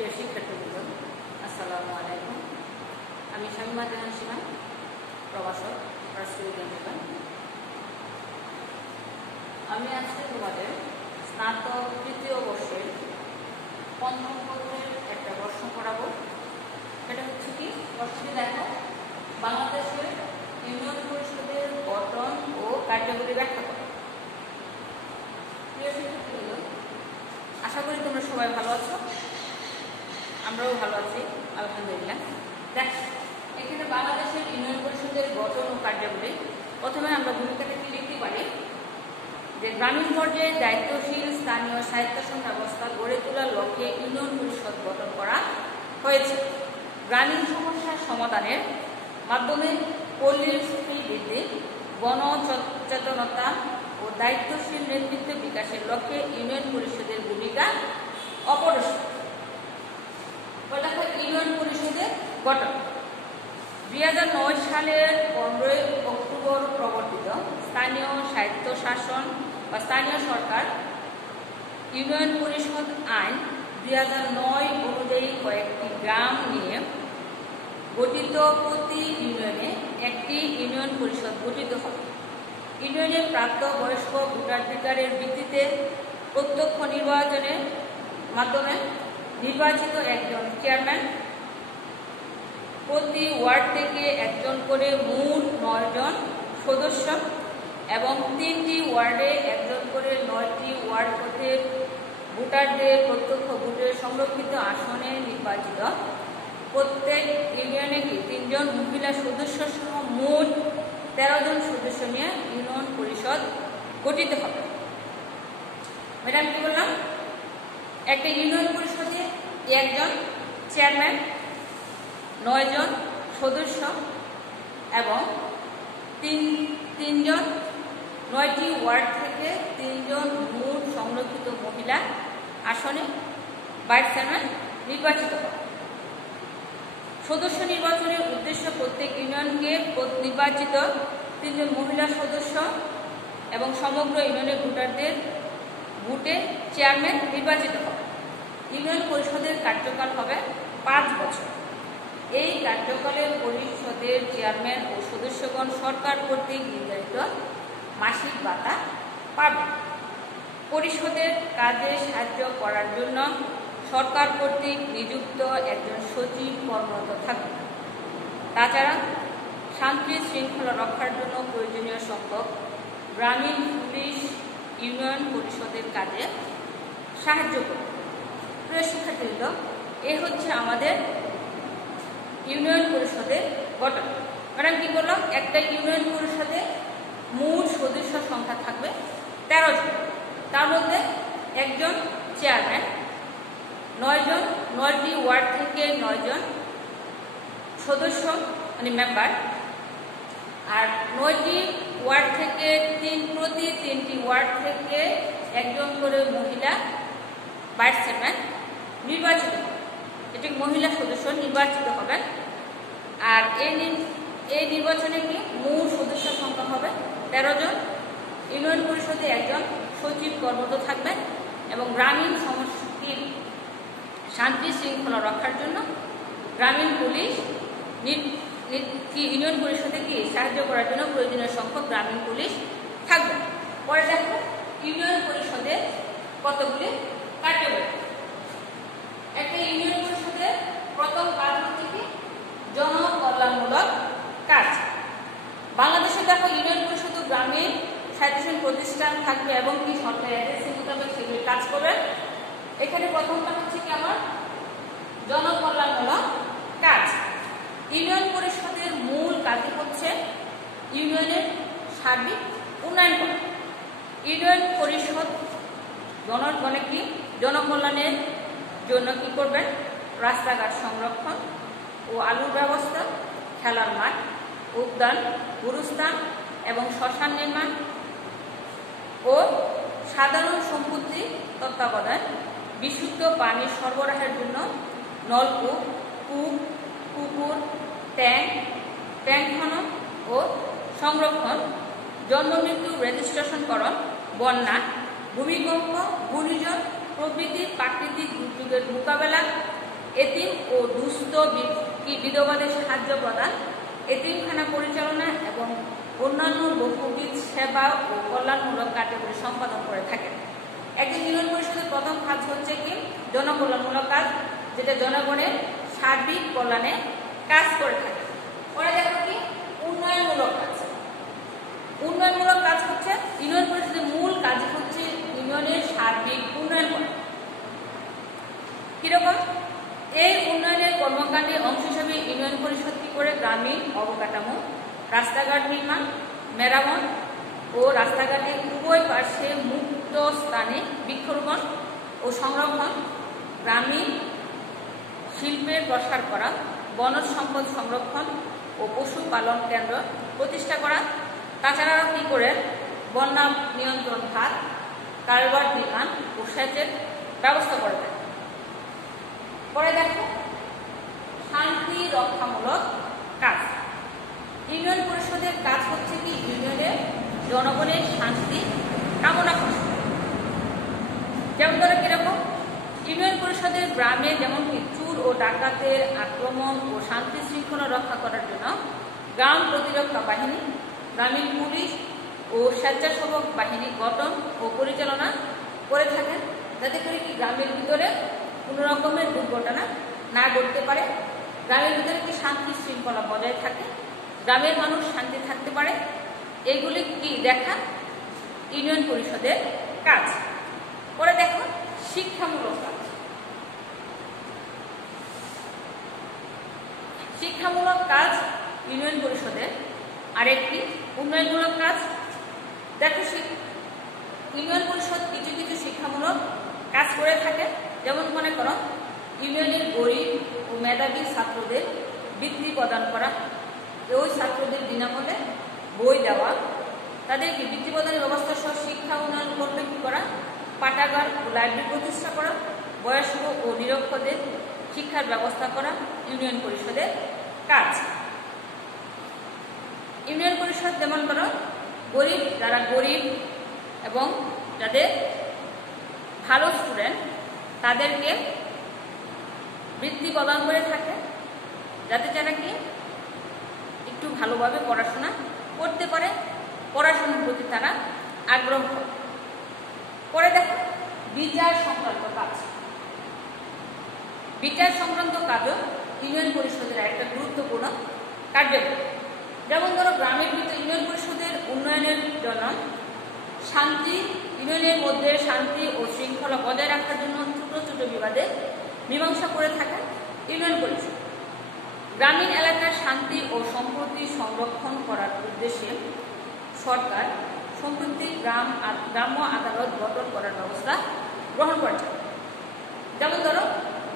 প্রিয় শিক্ষার্থীবৃন্দ, আসসালামু আলাইকুম। আমি শামিমা জাহান সীমা, প্রভাষক, রাষ্ট্রবিজ্ঞান বিভাগ। আমি আজকে তোমাদের স্নাতক তৃতীয় বর্ষের পঞ্চম পত্রের একটা প্রশ্ন পড়াবো। সেটা হচ্ছে কি, প্রশ্নটি দেখো, বাংলাদেশের ইউনিয়ন পরিষদের গঠন ও কার্যাবলী ব্যাখ্যা করো। প্রিয় শিক্ষার্থীবৃন্দ, আশা করি তোমরা সবাই ভালো আছো, আমরাও ভালো আছি আলহামদুলিল্লাহ। দেখ, এখানে বাংলাদেশের ইউনিয়ন পরিষদের গঠন ও কার্যাবলী, প্রথমে আমরা ভূমিকাটা কি লিখতে পারি যে গ্রামীণ পর্যায়ে দায়িত্বশীল স্থানীয় স্বায়ত্তশাসন ব্যবস্থা গড়ে তোলার লক্ষ্যে ইউনিয়ন পরিষদ গঠন করা হয়েছে। গ্রামীণ সমস্যার সমাধানের মাধ্যমে পল্লীর বৃদ্ধি, গণসচেতনতা ও দায়িত্বশীল নেতৃত্ব বিকাশের লক্ষ্যে ইউনিয়ন পরিষদের ভূমিকা অপরিসীম। দেখো, ইউনিয়ন পরিষদের গঠন 2009 সালের 15 অক্টোবর প্রবর্তিত স্থানীয় স্বায়ত্তশাসন বা স্থানীয় সরকার ইউনিয়ন পরিষদ আইন 2009 অনুযায়ী কয়েকটি গ্রাম নিয়ে গঠিত প্রতি ইউনিয়নে একটি ইউনিয়ন পরিষদ গঠিত হবে। ইউনিয়নের প্রাপ্ত বয়স্ক ভোটাধিকারের ভিত্তিতে প্রত্যক্ষ নির্বাচনের মাধ্যমে নির্বাচিত একজন চেয়ারম্যান, প্রতি ওয়ার্ড থেকে একজন করে মোট 9 জন সদস্য এবং 3টি ওয়ার্ডে একজন করে 9টি ওয়ার্ড পথে ভোটারদের প্রত্যক্ষ ভোটের সংরক্ষিত আসনে নির্বাচিত। প্রত্যেক ইউনিয়নে 3 জন মহিলা সদস্য সহ মোট 13 জন সদস্য নিয়ে ইউনিয়ন পরিষদ গঠিত হবে। ম্যাডাম কি বললাম, একটা ইউনিয়ন পরিষদে একজন চেয়ারম্যান, 9 জন সদস্য এবং 3 জন 9টি ওয়ার্ড থেকে 3 জন মোট সংরক্ষিত মহিলা আসনে ভাইস চেয়ারম্যান নির্বাচিত হবে। সদস্য নির্বাচনের উদ্দেশ্য প্রত্যেক ইউনিয়নকে নির্বাচিত 3 জন মহিলা সদস্য এবং সমগ্র ইউনিয়নের ভোটারদের ভোটে চেয়ারম্যান নির্বাচিত হবে। ইউনিয়ন পরিষদের কার্যকাল হবে 5 বছর। এই কার্যকালে পরিষদের চেয়ারম্যান ও সদস্যগণ সরকার কর্তৃক নির্ধারিত মাসিক ভাতা পাবে। পরিষদের কাজে সাহায্য করার জন্য সরকার কর্তৃক নিযুক্ত একজন সচিব কর্মরত থাকবে। তাছাড়া শান্তি শৃঙ্খলা রক্ষার জন্য প্রয়োজনীয় সংখ্যক গ্রামীণ পুলিশ ইউনিয়ন পরিষদের কাজে সাহায্য করবে। প্রিয় শিক্ষার্থীবৃন্দ, এ হচ্ছে আমাদের ইউনিয়ন পরিষদের গঠন। ম্যাডাম কি বললাম, একটা ইউনিয়ন পরিষদে মোট সদস্য সংখ্যা থাকবে 13 জন। তার মধ্যে একজন চেয়ারম্যান, 9 জন 9টি ওয়ার্ড থেকে 9 জন সদস্য মানে মেম্বার, আর 9টি ওয়ার্ড থেকে প্রতি 3টি ওয়ার্ড থেকে একজন করে মহিলা ভাইস চেয়ারম্যান নির্বাচিত হবে। এটি মহিলা সদস্য নির্বাচিত হবেন। আর এই নির্বাচনে কি মূল সদস্য সংখ্যা হবে 13 জন। ইউনিয়ন পরিষদে একজন সচিব কর্মরত থাকবেন এবং গ্রামীণ সমষ্টির শান্তি শৃঙ্খলা রক্ষার জন্য গ্রামীণ পুলিশ ইউনিয়ন পরিষদে কি সাহায্য করার জন্য প্রয়োজনীয় সংখ্যক গ্রামীণ পুলিশ থাকবে। পরে দেখো ইউনিয়ন পরিষদে কতগুলি কার্যাবলী। একটা ইউনিয়ন পরিষদের প্রথম কাজ হচ্ছে কি জনকল্যাণমূলক কাজ। বাংলাদেশে দেখো ইউনিয়ন পরিষদ ও গ্রামীণ স্বায়ত্তশাসন প্রতিষ্ঠান থাকবে এবং কি সরকারি এজেন্সি মোতাবেক সেগুলি কাজ করবে। এখানে প্রথমটা হচ্ছে কি আমার জনকল্যাণমূলক কাজ। ইউনিয়ন পরিষদের মূল কাজই হচ্ছে ইউনিয়নের সার্বিক উন্নয়ন করা। ইউনিয়ন পরিষদ জনগণের কি জনকল্যাণের জন্য কি করবেন, রাস্তাঘাট সংরক্ষণ ও আলোর ব্যবস্থা, খেলার মাঠ, উদ্যান, গুরুস্থান এবং শ্মশান নির্মাণ ও সাধারণ সম্পত্তি তত্ত্বাবধান, বিশুদ্ধ পানি সরবরাহের জন্য নলকূপ, কূপ, পুকুর, ট্যাঙ্ক খনন ও সংরক্ষণ, জন্ম মৃত্যু রেজিস্ট্রেশনকরণ, বন্যা, ভূমিকম্প, ঘূর্ণিঝড় প্রভৃতি প্রাকৃতিক দুর্যোগের মোকাবেলা এতিম ও দুস্থ বিধবাদের সাহায্য প্রদান, এতিমখানা পরিচালনা এবং অন্যান্য বহুবিধ সেবা ও কল্যাণমূলক কার্যক্রম সম্পাদন করে থাকেন। একজন ইউনিয়ন পরিষদের প্রথম কাজ হচ্ছে কি জনকল্যাণমূলক কাজ, যেটা জনগণের সার্বিক কল্যাণে কাজ করে থাকে। ওরা দেখো কি উন্নয়নমূলক কাজ। উন্নয়নমূলক কাজ হচ্ছে ইউনিয়ন পরিষদের মূল কাজ হচ্ছে ইউনিয়নের সার্বিক উন্নয়ন করা। কিরকম? এই উন্নয়নের কর্মকাণ্ডে অংশ হিসেবে ইউনিয়ন পরিষদ কি করে গ্রামীণ অবকাঠামো, রাস্তাঘাট নির্মাণ, মেরামত ও রাস্তাঘাটে উভয় পার্শ্বে মুক্ত স্থানে বৃক্ষরোপণ ও সংরক্ষণ, গ্রামীণ শিল্পের প্রসার করা, বনজ সম্পদ সংরক্ষণ ও পশুপালন কেন্দ্র প্রতিষ্ঠা করা। তাছাড়াও কি করে বন্যা নিয়ন্ত্রণ খাত, কালভার্ট নির্মাণ ও সেচের ব্যবস্থা করে দেয়। পরে দেখো শান্তি রক্ষামূলক কাজ। ইউনিয়ন পরিষদের কাজ হচ্ছে কি ইউনিয়নের জনগণের শান্তি কামনা করা। যেমন ধরো কিরকম ইউনিয়ন পরিষদের গ্রামে যেমন কি চোর ও ডাকাতের আক্রমণ ও শান্তি শৃঙ্খলা রক্ষা করার জন্য গ্রাম প্রতিরক্ষা বাহিনী, গ্রামীণ পুলিশ ও স্বেচ্ছাসেবক বাহিনী গঠন ও পরিচালনা করে থাকেন, যাতে করে কি গ্রামের ভিতরে কোনো রকমের দুর্ঘটনা না ঘটতে পারে, গ্রামের ভিতরে কি শান্তি শৃঙ্খলা বজায় থাকে, গ্রামের মানুষ শান্তি থাকতে পারে। এইগুলি কি দেখা ইউনিয়ন পরিষদের কাজ। পরে দেখো শিক্ষামূলক কাজ। শিক্ষামূলক কাজ ইউনিয়ন পরিষদের আরেকটি উন্নয়নমূলক কাজ। দেখো ইউনিয়ন পরিষদ কিছু কিছু শিক্ষামূলক কাজ করে থাকে। যেমন মনে করো ইউনিয়নের গরিব ও মেধাবী ছাত্রদের বৃত্তি প্রদান করা, ওই ছাত্রদের বিনামূল্যে বই দেওয়া, তাদেরকে বৃত্তি প্রদানের ব্যবস্থা সহ শিক্ষা উন্নয়ন করতে কি করা, পাঠাগার ও লাইব্রেরি প্রতিষ্ঠা করা, বয়স্ক ও নিরক্ষরদের শিক্ষার ব্যবস্থা করা ইউনিয়ন পরিষদের কাজ। ইউনিয়ন পরিষদ যেমন করো গরিব, যারা গরিব এবং যাদের ভালো স্টুডেন্ট তাদেরকে বৃত্তি প্রদান করে থাকে, যাতে যারা কি একটু ভালোভাবে পড়াশোনা করতে পারে, পড়াশোনার প্রতি তারা আগ্রহ হয়। পরে দেখো বিচার সংক্রান্ত কাজ। বিচার সংক্রান্ত কাজও ইউনিয়ন পরিষদের একটা গুরুত্বপূর্ণ কার্যক্রম। যেমন ধরো গ্রামের ভিতরে ইউনিয়ন পরিষদের উন্নয়নের জন্য শান্তি, ইউনিয়নের মধ্যে শান্তি ও শৃঙ্খলা বজায় রাখার জন্য ছোট ছোট বিবাদে মীমাংসা করে থাকে ইউনিয়ন পরিষদ। গ্রামীণ এলাকার শান্তি ও সম্প্রীতি সংরক্ষণ করার উদ্দেশ্যে সরকার সম্প্রতি গ্রাম্য আদালত গঠন করার ব্যবস্থা গ্রহণ করেছে। যেমন ধরো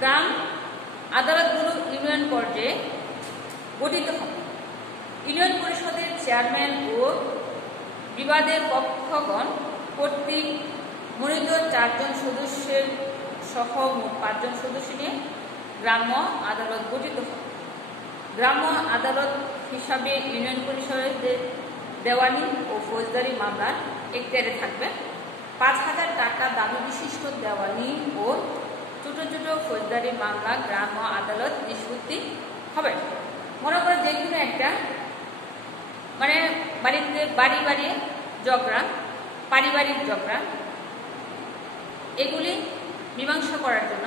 গ্রাম আদালতগুলো ইউনিয়ন পর্যায়ে গঠিত হবে। ইউনিয়ন পরিষদের চেয়ারম্যান ও বিবাদের পক্ষগণ কর্তৃক মনোনীত 4 জন সদস্যের সহ মোট 5 জন সদস্য নিয়ে গ্রাম্য আদালত গঠিত হবে। গ্রাম্য আদালত হিসাবে ইউনিয়ন পরিষদের দেওয়ানি ও ফৌজদারি মামলার এখতিয়ারে থাকবে। 5,000 টাকা দাবি বিশিষ্ট দেওয়ানি ও ছোট ছোট ফৌজদারি মামলা গ্রাম্য আদালত নিষ্পত্তি হবে। মনে করো যে কোনো একটা মানে বাড়িতে বাড়ি ঝগড়া, পারিবারিক ঝগড়া, এগুলি মীমাংসা করার জন্য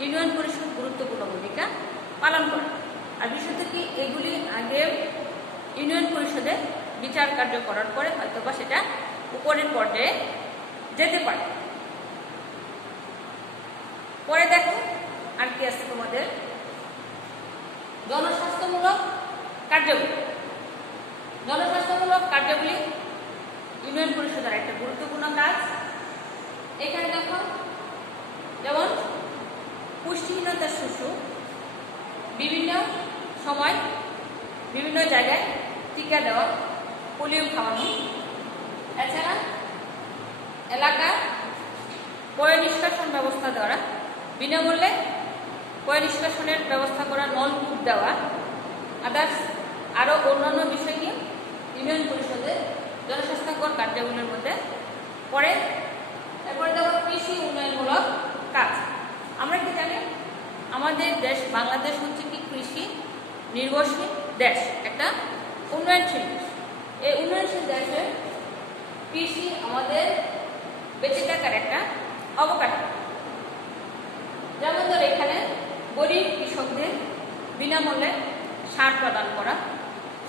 ইউনিয়ন পরিষদ গুরুত্বপূর্ণ ভূমিকা পালন করে। আর বিষয়টা কি এগুলি আগে ইউনিয়ন পরিষদে বিচার কার্য করার পরে হয়তোবা সেটা উপরের পর্যায়ে যেতে পারে। পরে দেখো আর কি আছে তোমাদের জনস্বাস্থ্যমূলক কার্যগুলি। জনস্বাস্থ্যমূলক কার্যগুলি ইউনিয়ন পরিষদের একটা গুরুত্বপূর্ণ কাজ। এখানে দেখো যেমন পুষ্টিহীনতার শিশু বিভিন্ন সময় বিভিন্ন জায়গায় টিকা দেওয়া, পোলিও খাওয়ানো, এছাড়া এলাকার পয় নিষ্কাশন ব্যবস্থা দেওয়া, বিনামূল্যে পয় নিষ্কাশনের ব্যবস্থা করা, নলকূপ দেওয়া, আদার্স আরও অন্যান্য বিষয় নিয়ে ইউনিয়ন পরিষদের জনস্বাস্থ্যকর কার্যগুলির মধ্যে পড়ে। এরপরে দেখো কৃষি উন্নয়নমূলক কাজ। আমরা কি জানি আমাদের দেশ বাংলাদেশ হচ্ছে কি কৃষি নির্ভরশীল দেশ, একটা উন্নয়নশীল দেশ। এই উন্নয়নশীল দেশে কৃষি আমাদের বেঁচে থাকার একটা অবকাঠামো। যেমন ধর এখানে গরিব কৃষকদের বিনামূল্যে সার প্রদান করা,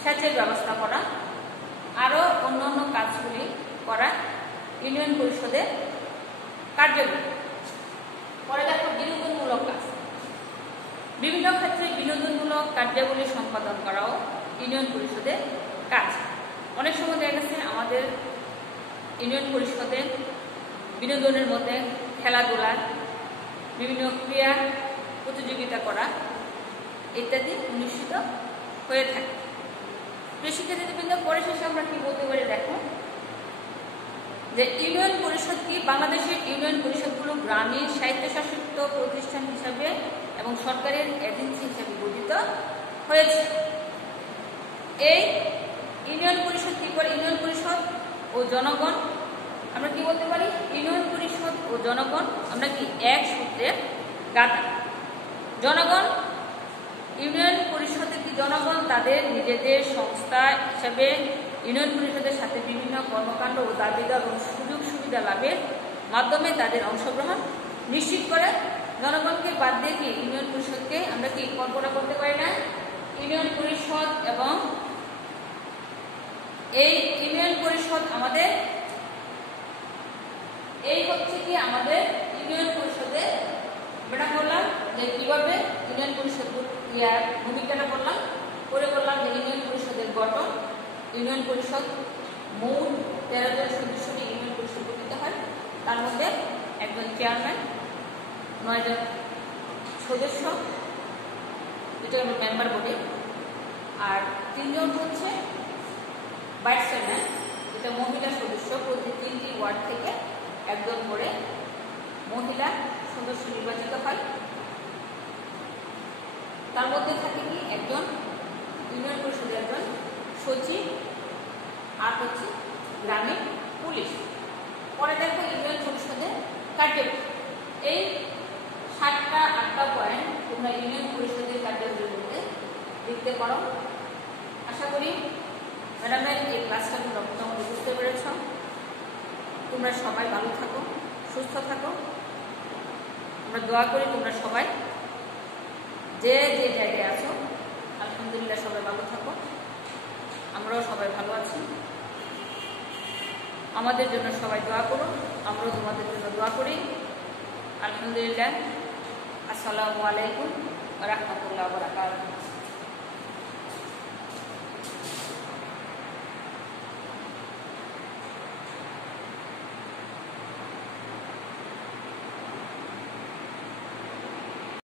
সেচের ব্যবস্থা করা, আরও অন্যান্য কাজগুলি করা ইউনিয়ন পরিষদের কার্যক্রম। পরে দেখো বিনোদনমূলক কাজ, বিভিন্ন ক্ষেত্রে বিনোদনমূলক কার্যাবলী সম্পাদন করাও ইউনিয়ন পরিষদের কাজ। অনেক সময় দেখা গেছে আমাদের ইউনিয়ন পরিষদে বিনোদনের মধ্যে খেলাধুলা, বিভিন্ন ক্রীড়া প্রতিযোগিতা করা ইত্যাদি অনুষ্ঠিত হয়ে থাকে। কৃষিক্ষেত্রবৃন্দ পরিশেষে আমরা কি বলতে পারি দেখো, যে ইউনিয়ন পরিষদ কি বাংলাদেশের ইউনিয়ন পরিষদগুলো গ্রামীণ স্বায়ত্তশাসিত প্রতিষ্ঠান হিসাবে এবং সরকারের এজেন্সি হিসাবে গঠিত হয়েছে। এই ইউনিয়ন পরিষদ কি করে? ইউনিয়ন পরিষদ ও জনগণ, আমরা কি বলতে পারি, ইউনিয়ন পরিষদ ও জনগণ আমরা কি এক সূত্রের গাথা। জনগণ, ইউনিয়ন পরিষদে কি জনগণ তাদের নিজেদের সংস্থা হিসাবে ইউনিয়ন পরিষদের সাথে বিভিন্ন কর্মকাণ্ড ও দাবি এবং সুযোগ সুবিধা লাভের মাধ্যমে তাদের অংশগ্রহণ নিশ্চিত করে। জনগণকে বাদ দিয়ে কি ইউনিয়ন পরিষদকে আমরা কি কল্পনা করতে পারি না। ইউনিয়ন পরিষদ এবং এই ইউনিয়ন পরিষদ আমাদের এই হচ্ছে কি আমাদের ইউনিয়ন পরিষদে আমরা বললাম যে কিভাবে ইউনিয়ন পরিষদ ভূমিকাটা করলাম, করে বললাম যে ইউনিয়ন পরিষদের গঠন। ইউনিয়ন পরিষদ মোট 13 জন সদস্য নিয়ে ইউনিয়ন পরিষদ গঠিত হয়। তার মধ্যে একজন চেয়ারম্যান, 9 জন সদস্য, যেটা আমরা মেম্বার বলি, আর 3 জন হচ্ছে ভাইস চেয়ারম্যান, যেটা মহিলা সদস্য। প্রতি 3টি ওয়ার্ড থেকে একজন করে মহিলা সদস্য নির্বাচিত হয়। তার মধ্যে থাকে কি একজন ইউনিয়ন পরিষদের একজন সচিব, আর হচ্ছে গ্রামীণ পুলিশ। পরে দেখো ইউনিয়ন পরিষদের কার্যক্রম। এই 7টা 8টা পয়েন্ট তোমরা ইউনিয়ন পরিষদের কার্যক্রমের মধ্যে লিখতে পারো। আশা করি ম্যাডামের এই ক্লাসটা তোমরা মোটামুটি বুঝতে পেরেছ। তোমরা সবাই ভালো থাকো, সুস্থ থাকো। আমরা দোয়া করি তোমরা সবাই যে যে জায়গায় আছো আলহামদুলিল্লাহ সবাই ভালো থাকো। আমরাও সবাই ভালো আছি। আমাদের জন্য সবাই দোয়া করো, আমরাও তোমাদের জন্য দোয়া করি। আলহামদুলিল্লাহ। আসসালামু আলাইকুম ওয়া রাহমাতুল্লাহি ওয়া বারাকাতুহু।